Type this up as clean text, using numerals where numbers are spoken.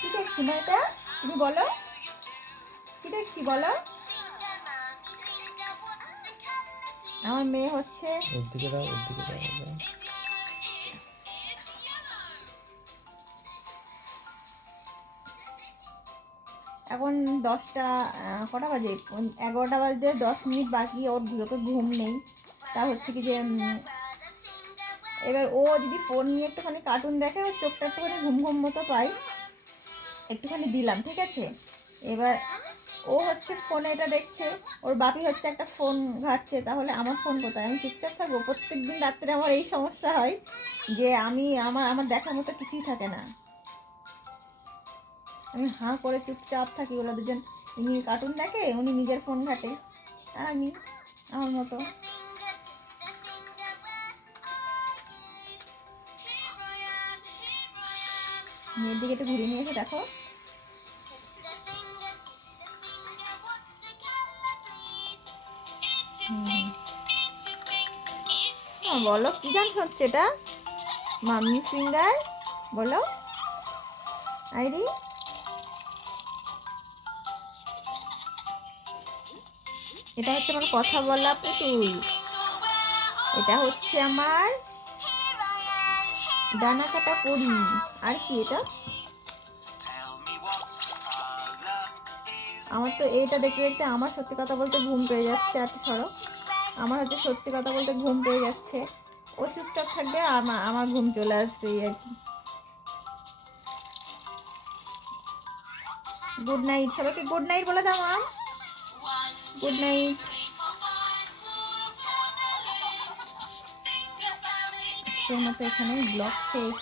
কি দেখছি মা এটা? তুমি বলো কি দেখছি বলো। আমার মেয়ে হচ্ছে ওর দিকে দাও, ওর দিকে দাও। এখন 10টা কটা বাজে? 11টা বাজতে 10 মিনিট বাকি। ওর ওকে ঘুম নেই। তা হচ্ছে কি যে এবার ও যদি ফোন নিয়ে একটুখানি কার্টুন দেখে ওর চোখটা একটুখানি ঘুম ঘুম মতো পাই, একটুখানি দিলাম, ঠিক আছে। এবার ও হচ্ছে ফোনে এটা দেখছে, ওর বাপি হচ্ছে একটা ফোন ঘাঁটছে, তাহলে আমার ফোন কোথায়? আমি চুপচাপ থাকবো? প্রত্যেক দিন রাত্রে আমার এই সমস্যা হয় যে আমি আমার আমার দেখার মতো কিছুই থাকে না। আমি হাঁ করে চুপচাপ থাকি। ওরা দুজন, উনি কার্টুন দেখে, উনি নিজের ফোন ঘাটে, আর আমি আমার মতো। মেয়ের দিকে একটু ঘুরিয়ে নিয়ে এসে দেখো। বলো কি গান হচ্ছে এটা? মাম্মি ফিঙ্গার বলো আইরি। এটা হচ্ছে আমার কথা বলা পুতুল। এটা হচ্ছে আমার ডানা কাটা পরি। আর কি এটা? আমার তো এইটা দেখতে দেখতে আমার সত্যি কথা বলতে ঘুম পেয়ে যাচ্ছে। আর সরো, আমার হচ্ছে সত্যি কথা বলতে ঘুম পেয়ে যাচ্ছে। ও চুপচাপ থাকবে, আমার আমার ঘুম চলে আসবে আর কি। গুড নাইট সবাইকে, গুড নাইট বলে দাও মাম। Good night. আজকের মতো এখানেই ব্লগ শেষ।